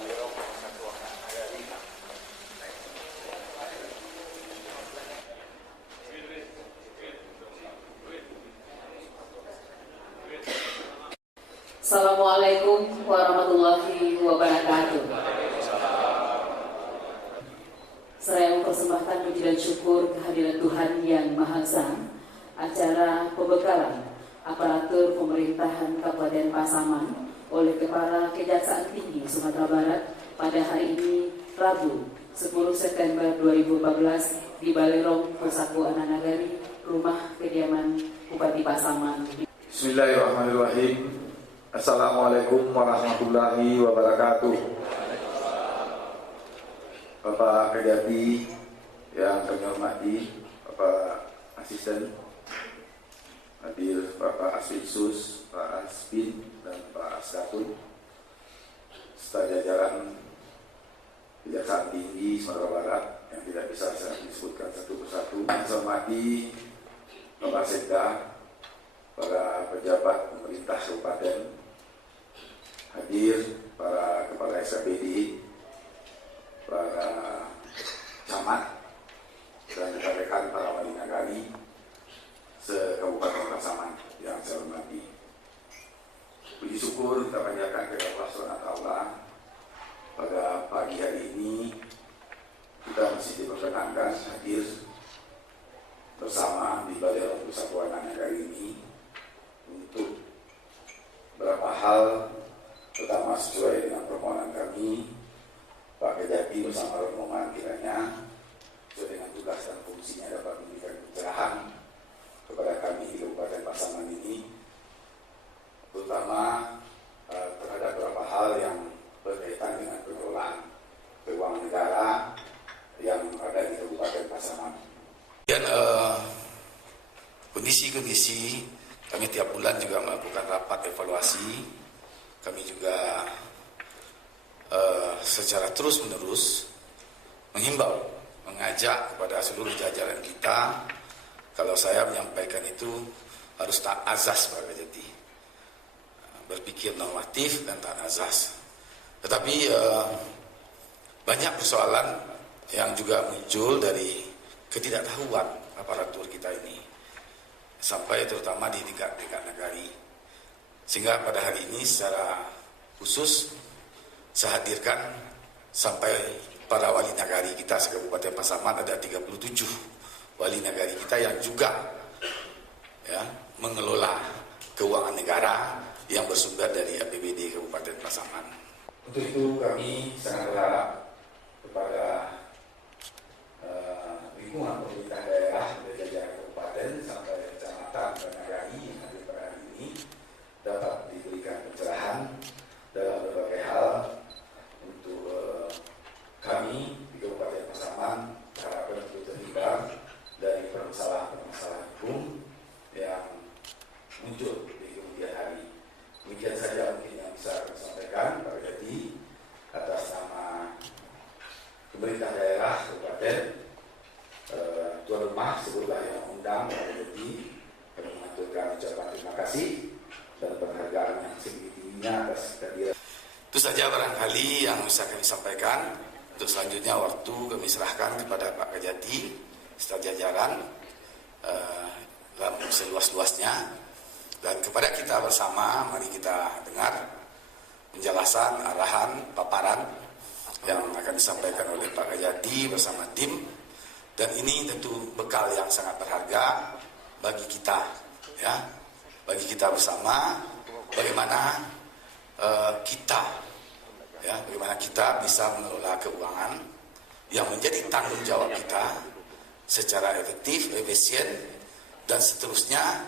Balirong Persatuan Nagari. Assalamualaikum warahmatullahi wabarakatuh. Saya mempersembahkan puji dan syukur kehadiran Tuhan Yang Maha Esa. Acara pembekalan aparatur pemerintahan Kabupaten Pasaman oleh Kepala Kejaksaan Tinggi Sumatera Barat pada hari ini Rabu 10 September 2014 di Balirong Persatuan Nagari, rumah kediaman Bupati Pasaman. Bismillahirrahmanirrahim. Assalamualaikum warahmatullahi wabarakatuh. Bapak Kejati yang kami hormati, Bapak Asisten, hadir Bapak Aswinsus, Pak Asbin, dan Pak Asgatun, serta jajaran Kejaksaan Tinggi Sumatera Barat yang tidak bisa saya disebutkan satu persatu. Yang saya hormati Bapak Sekda, para pejabat pemerintah kabupaten, hadir para kepala SKPD, para camat, dan rekan-rekan para wali nagari se-Kabupaten Pasaman yang saya hormati. Puji syukur kita panjatkan kepada Allah SWT. Pada pagi hari ini kita masih diperkenankan hadir bersama di Balirong Persatuan Nagari ini untuk beberapa hal. Pertama, sesuai dengan permohonan kami, Pak Kejati bersama rombongan kiranya sesuai dengan tugas dan fungsinya dapat memberikan pencerahan kepada kami di Kabupaten Pasaman ini, terutama terhadap beberapa hal yang berkaitan dengan pengelolaan keuangan negara yang ada di Kabupaten Pasaman. Dan kondisi-kondisi kami tiap bulan juga melakukan rapat evaluasi. Kami juga secara terus-menerus menghimbau, mengajak kepada seluruh jajaran kita, kalau saya menyampaikan itu harus taat azas Pak Kejati, berpikir normatif dan taat azas. Tetapi banyak persoalan yang juga muncul dari ketidaktahuan aparatur kita ini, sampai terutama di tingkat-tingkat nagari. Sehingga pada hari ini secara khusus saya hadirkan sampai para wali nagari kita se-Kabupaten Pasaman, ada 37 wali nagari kita yang juga mengelola keuangan negara yang bersumber dari APBD Kabupaten Pasaman. Untuk itu kami sangat berharap kepada lingkungan pemerintah daerah dari jajaran kabupaten sampai kecamatan dan nagari yang hadir pada hari ini dapat diberikan pencerahan dalam berbagai hal untuk kami di Kabupaten Pasaman, harapkan untuk terhindar dari permasalahan hukum yang muncul di kemudian hari. Demikian saja mungkin yang bisa kami sampaikan Pak Kejati atas nama pemerintah daerah Kabupaten. Tuan rumah sebutlah yang undang Pak Kejati, kami mengaturkan ucapan terima kasih dan penghargaan yang setinggi-tingginya atas kehadiran. Itu saja barangkali yang bisa kami sampaikan. Untuk selanjutnya waktu kami serahkan kepada Pak Kejati serta jajaran dalam seluas-luasnya, dan kepada kita bersama mari kita dengar penjelasan, arahan, paparan yang akan disampaikan oleh Pak Kejati bersama tim. Dan ini tentu bekal yang sangat berharga bagi kita, bagi kita bersama, bagaimana bagaimana kita bisa mengelola keuangan yang menjadi tanggung jawab kita secara efektif, efisien, dan seterusnya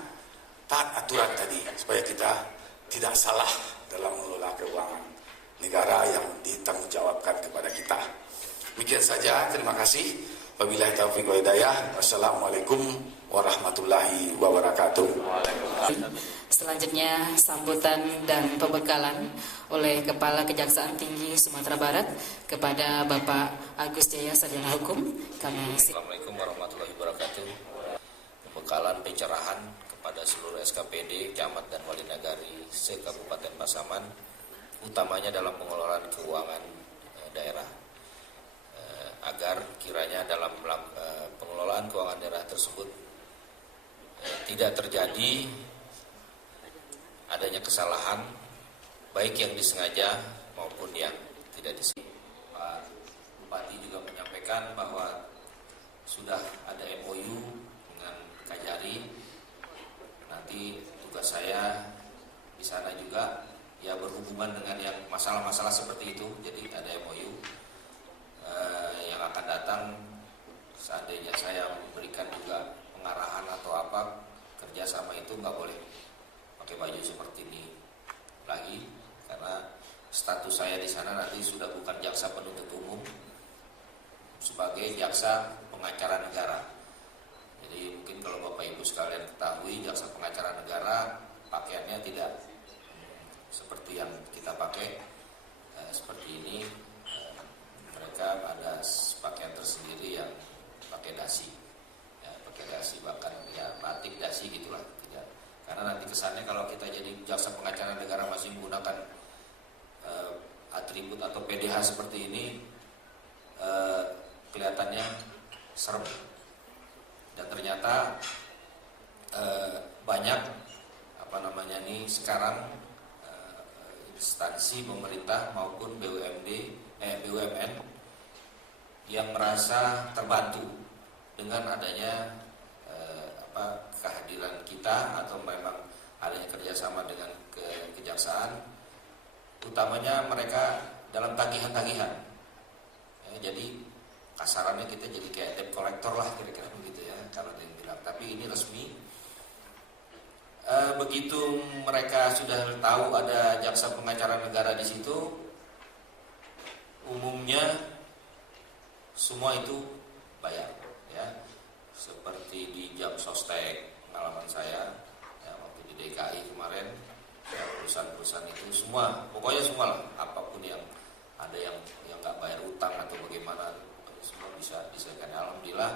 taat aturan tadi, supaya kita tidak salah dalam mengelola keuangan negara yang ditanggungjawabkan kepada kita. Demikian saja, terima kasih. Wabillahi taufiq wa hidayah. Wassalamualaikum warahmatullahi wabarakatuh. Selanjutnya sambutan dan pembekalan oleh Kepala Kejaksaan Tinggi Sumatera Barat kepada Bapak Agus Jaya, Sarjana Hukum. Assalamualaikum warahmatullahi wabarakatuh. Pembekalan pencerahan kepada seluruh SKPD, camat dan wali nagari se-Kabupaten Pasaman utamanya dalam pengelolaan keuangan daerah, agar kiranya dalam pengelolaan keuangan daerah tersebut tidak terjadi adanya kesalahan baik yang disengaja maupun yang tidak disengaja. Pak Bupati juga menyampaikan bahwa sudah ada MOU dengan Kajari. Nanti tugas saya di sana juga ya berhubungan dengan yang masalah-masalah seperti itu. Jadi ada MOU yang akan datang seandainya saya memberikan juga pengarahan atau apa, kerjasama itu nggak boleh pakai baju seperti ini lagi, karena status saya di sana nanti sudah bukan jaksa penuntut umum, sebagai jaksa pengacara negara. Jadi mungkin kalau Bapak Ibu sekalian ketahui, jaksa pengacara negara pakaiannya tidak seperti yang kita pakai seperti ini. Mereka ada pakaian tersendiri yang pakai dasi, ya, pakai dasi, bahkan ya batik dasi gitulah. Ya. Karena nanti kesannya kalau kita jadi jaksa pengacara negara masih menggunakan atribut atau PDH seperti ini, kelihatannya serem. Dan ternyata banyak sekarang instansi pemerintah maupun BUMN yang merasa terbantu dengan adanya kehadiran kita atau memang adanya kerjasama dengan kejaksaan, utamanya mereka dalam tagihan-tagihan. Jadi kasarannya kita jadi kayak debt collector lah kira-kira begitu ya kalau dia bilang. Tapi ini resmi. Begitu mereka sudah tahu ada jaksa pengacara negara di situ, umumnya semua itu bayar, ya. Seperti di Jam Sostek pengalaman saya, ya, waktu di DKI kemarin, ya, perusahaan-perusahaan itu semua, pokoknya semua lah, apapun yang ada yang nggak bayar utang atau bagaimana, semua bisa diselesaikan. Alhamdulillah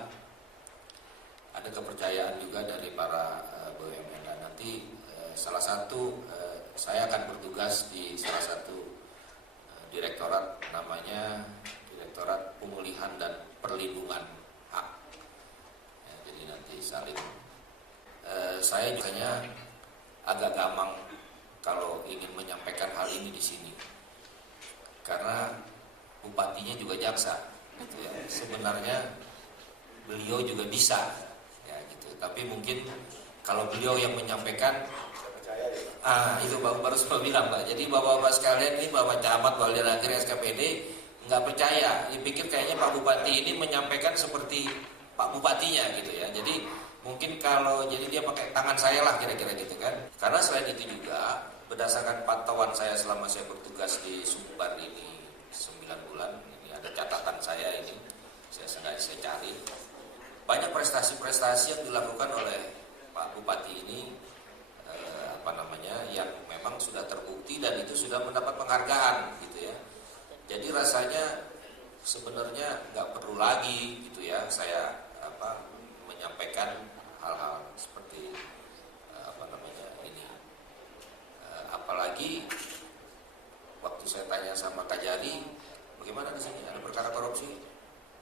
ada kepercayaan juga dari para BUMN. Dan nanti salah satu saya akan bertugas di salah satu direktorat, namanya Direktorat Pemulihan dan Perlindungan Hak. Ya, jadi nanti saling saya juga agak gamang kalau ingin menyampaikan hal ini di sini, karena bupatinya juga jaksa, gitu ya. Sebenarnya beliau juga bisa, ya gitu. Tapi mungkin kalau beliau yang menyampaikan, itu baru saya bilang, Pak. Jadi bapak-bapak sekalian ini, Bapak Camat, Wali Akhir, SKPD, nggak percaya. Dipikir kayaknya Pak Bupati ini menyampaikan seperti Pak Bupatinya, gitu ya. Jadi mungkin kalau jadi dia pakai tangan saya lah kira-kira gitu kan. Karena selain itu juga berdasarkan pantauan saya selama saya bertugas di Sumbar ini 9 bulan, ini ada catatan saya ini, saya cari banyak prestasi-prestasi yang dilakukan oleh Pak Bupati ini, yang memang sudah terbukti dan itu sudah mendapat penghargaan, gitu ya. Jadi rasanya sebenarnya nggak perlu lagi, gitu ya, saya menyampaikan hal-hal seperti ini. Apalagi waktu saya tanya sama Kajari, bagaimana di sini ada perkara korupsi?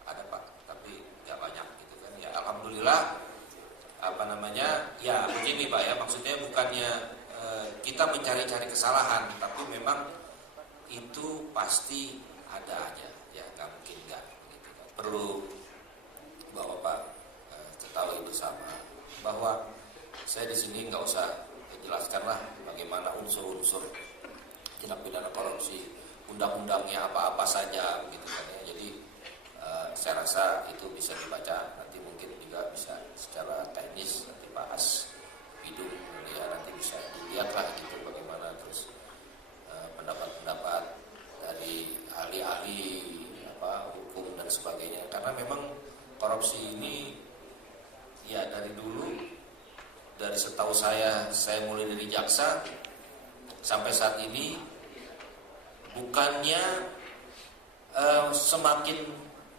Ada Pak, tapi nggak banyak, gitu kan. Ya alhamdulillah, ya begini Pak ya, maksudnya bukannya kita mencari-cari kesalahan, tapi memang itu pasti ada aja, ya nggak mungkin nggak, gitu kan. Perlu Bapak ketahui bersama bahwa saya di sini nggak usah jelaskan lah bagaimana unsur-unsur tindak pidana korupsi, undang-undangnya apa-apa saja, gitu kan ya. Jadi saya rasa itu bisa dibaca, nanti mungkin juga bisa secara teknis nanti Pak As Bidung ya, nanti bisa dilihatlah gitu bagaimana terus pendapat-pendapat dari ahli-ahli hukum dan sebagainya. Karena memang korupsi ini ya dari dulu, dari setahu saya mulai dari jaksa sampai saat ini bukannya semakin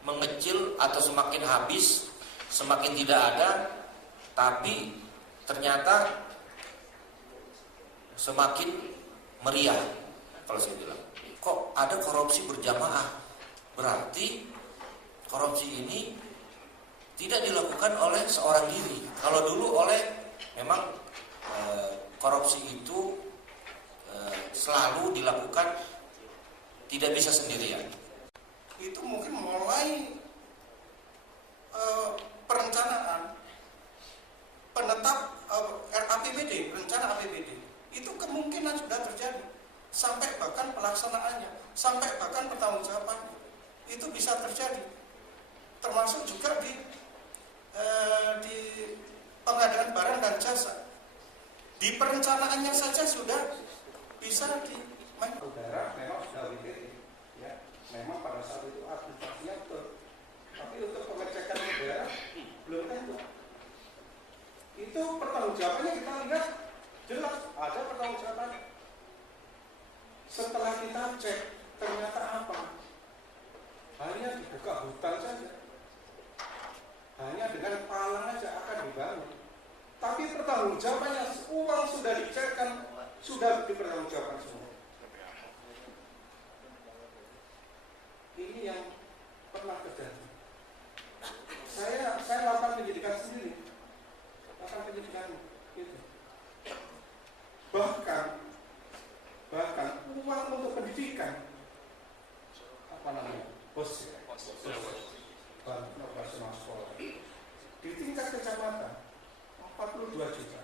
mengecil atau semakin habis, semakin tidak ada, tapi ternyata semakin meriah, kalau saya bilang. Kok ada korupsi berjamaah? Berarti korupsi ini tidak dilakukan oleh seorang diri. Kalau dulu memang korupsi itu selalu dilakukan tidak bisa sendirian. Itu mungkin mulai perencanaan penetap RAPBD, rencana APBD itu kemungkinan sudah terjadi, sampai bahkan pelaksanaannya, sampai bahkan pertanggungjawabannya itu bisa terjadi, termasuk juga di pengadaan barang dan jasa. Di perencanaannya saja sudah bisa Saudara memang sudah dipilih, ya, memang pada saat itu administrasinya betul, tapi untuk pengecekan udara belum tentu. Itu pertanggungjawabannya kita lihat jelas ada pertanggungjawabannya. Setelah kita cek ternyata apa? Hanya dibuka hutan saja, hanya dengan palang saja akan dibangun. Tapi pertanggungjawabannya uang sudah dicairkan, sudah dipertanggungjawabkan semua. Ini yang pernah terjadi. Saya lakukan pendidikan sendiri, lakukan pendidikan itu. Bahkan uang untuk pendidikan apa namanya, bos operasional sekolah di tingkat kecamatan 42 juta.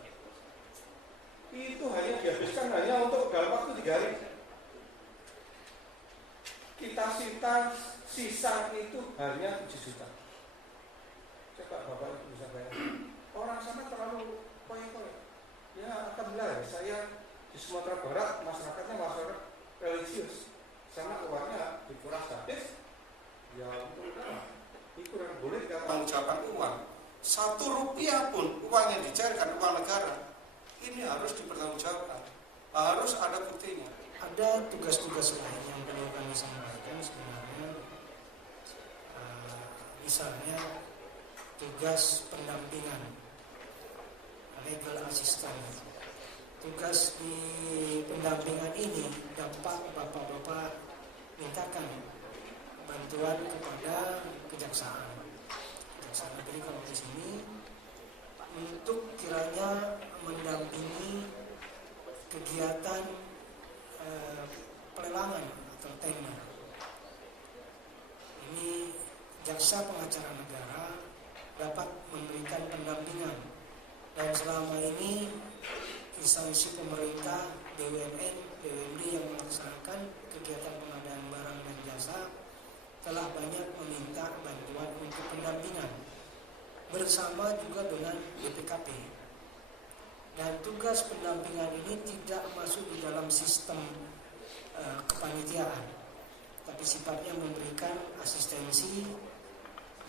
Itu hanya dihabiskan hanya untuk dalam waktu 3 hari. Kita sisa itu hanya 7 juta. Coba Bapak Ibu bisa bayangkan. Orang sana terlalu koyak-koyak. Ya alhamdulillah saya di Sumatera Barat masyarakatnya masyarakat religius. Sana uangnya dikuras habis. Ya untuk kurang boleh tanggungjawabkan uang. 1 rupiah pun uang yang dicairkan uang negara ini harus dipertanggungjawabkan, harus ada buktinya. Ada tugas-tugas lain yang perlu kami sampaikan sebenarnya, misalnya tugas pendampingan, legal assistance. Tugas di pendampingan ini dapat bapak-bapak mintakan bantuan kepada kejaksaan negeri kalau di sini untuk kiranya mendampingi kegiatan pelelangan atau tender. Ini jaksa pengacara negara dapat memberikan pendampingan, dan selama ini instansi pemerintah, BUMN, BUMD yang melaksanakan kegiatan pengadaan barang dan jasa telah banyak meminta bantuan untuk pendampingan bersama juga dengan BPKP. Dan tugas pendampingan ini tidak masuk di dalam sistem kepanitiaan, tapi sifatnya memberikan asistensi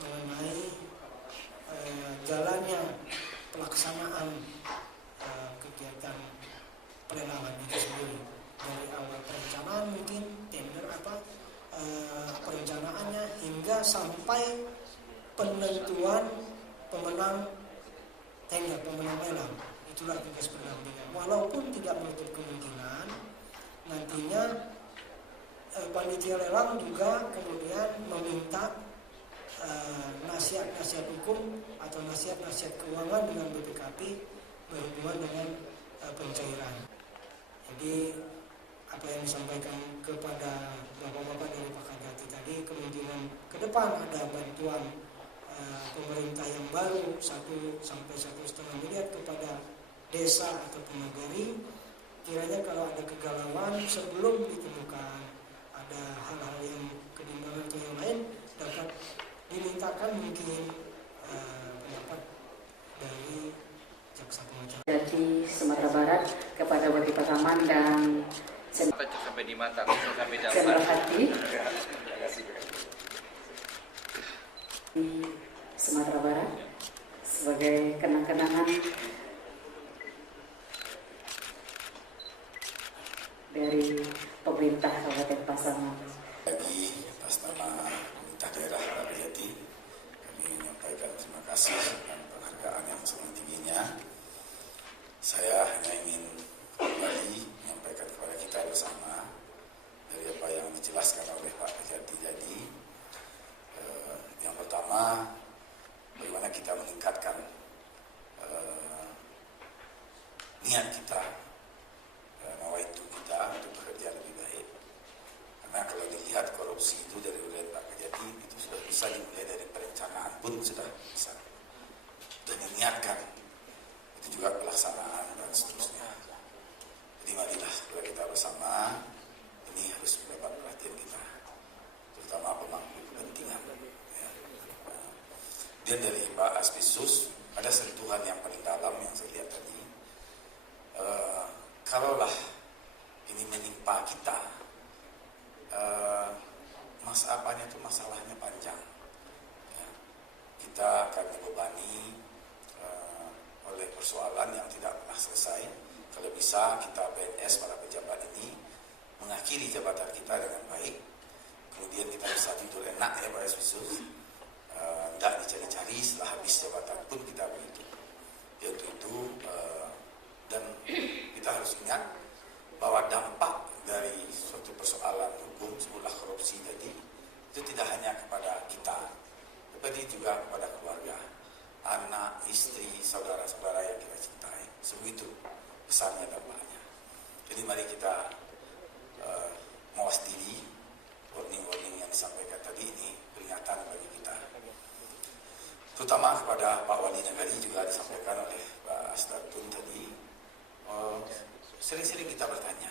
mengenai jalannya pelaksanaan kegiatan pelelangan itu sendiri, dari awal perencanaan mungkin tender perencanaannya hingga sampai penentuan pemenang tender, pemenang lelang. Itulah tugas pendampingan. Walaupun tidak menutup kemungkinan nantinya panitia lelang juga kemudian meminta nasihat-nasihat hukum atau nasihat-nasihat keuangan dengan BPKP berhubungan dengan pencairan. Jadi apa yang disampaikan kepada bapak-bapak dari Pak Kadati tadi, kemungkinan ke depan ada bantuan pemerintah yang baru 1 sampai 1,5 miliar kepada desa atau negari. Kiranya kalau ada kegalauan sebelum ditemukan ada hal-hal yang kebimbangan atau yang lain, dapat dimintakan mungkin pendapat dari jaksa pengacara dari Sumatera Barat kepada Wati Pakaman dan sampai di mata, sampai Jenderal Hati di Sumatera Barat sebagai kenang-kenangan dari pemerintah Kabupaten Pasaman. Jadi atas nama pemerintah daerah Rakyati kami menyampaikan terima kasih dan penghargaan yang sangat tingginya. Saya hanya ingin kembali menyampaikan kepada kita bersama Karena kalau dilihat korupsi itu dari wilayah Pak Kejati itu sudah bisa dimulai dari perencanaan pun sudah bisa. Dan niatkan itu juga pelaksanaan dan seterusnya. Jadi marilah kalau kita bersama ini harus mendapat perhatian kita, terutama pemangku kepentingan. Ya. Dan dari Pak Aspisus ada sentuhan yang paling dalam yang saya lihat tadi. Kalaulah ini menimpa kita, apanya itu masalahnya panjang. Ya. Kita akan dibebani oleh persoalan yang tidak pernah selesai. Kalau bisa kita PNS para pejabat ini mengakhiri jabatan kita dengan baik, kemudian kita bisa tidur enak ya Pak Yesus, tidak dicari-cari setelah habis jabatan pun kita begitu. Yaitu itu dan kita harus ingat bahwa dampak dari suatu persoalan hukum sebuah korupsi tadi itu tidak hanya kepada kita, tetapi juga kepada keluarga, anak, istri, saudara-saudara yang kita cintai. Sebegitu besarnya dampaknya. Jadi mari kita mawas diri. Warning-warning yang disampaikan tadi ini peringatan bagi kita, terutama kepada Pak Wali Negari juga disampaikan oleh Pak Asdatun tadi. Sering-sering kita bertanya,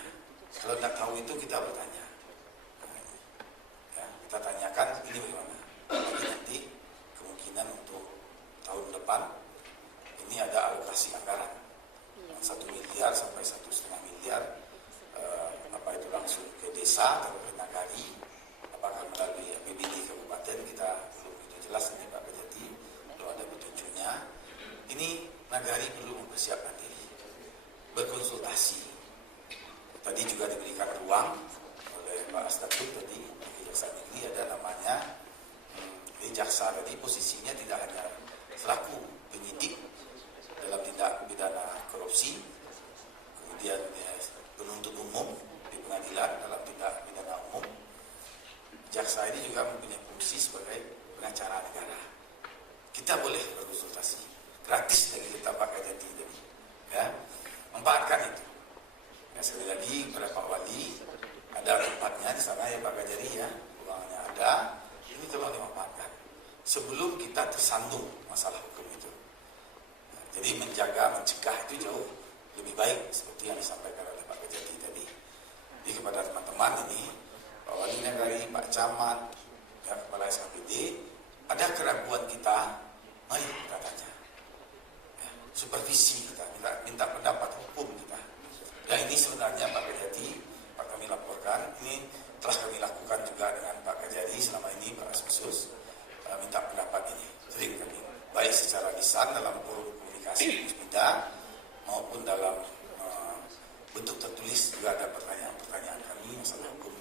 kalau tidak tahu itu kita bertanya. Ya, kita tanyakan ini bagaimana. Bagi nanti kemungkinan untuk tahun depan ini ada alokasi anggaran 1 miliar sampai 1,5 miliar. Apa itu langsung ke desa atau ke nagari, apakah melalui APBD kabupaten, kita belum itu jelas ini Pak Kejati, belum ada petunjuknya. Ini nagari perlu mempersiapkan diri, berkonsultasi. Tadi juga diberikan ruang oleh Pak Astatun tadi di Jaksa Negeri, ada namanya di jaksa tadi posisinya tidak hanya selaku penyidik dalam tindak pidana korupsi, kemudian penuntut umum di pengadilan dalam tindak pidana umum. Jaksa ini juga mempunyai fungsi sebagai pengacara negara. Kita boleh berkonsultasi gratis dengan kita Pak Kejati tadi, ya, manfaatkan itu. Ya, sekali lagi kepada Pak Wali, ada tempatnya di sana ya Pak Kejati ya, ruangannya ada. Ini tolong dimanfaatkan sebelum kita tersandung masalah hukum itu. Nah, jadi mencegah itu jauh lebih baik seperti yang disampaikan oleh Pak Kejati tadi. Jadi kepada teman-teman ini, Pak Wali Negari, Pak Camat, ya, Kepala SKPD, ada keraguan kita, mari kita tanya. Ya, supervisi kita, minta pendapat hukum kita. Dan ini sebenarnya Pak Kejati, Pak kami laporkan, ini telah kami lakukan juga dengan Pak Kejati selama ini, Pak Aspisus, minta pendapat ini. Sering kami, baik secara lisan dalam forum komunikasi Musbida, maupun dalam bentuk tertulis juga ada pertanyaan-pertanyaan kami masalah hukum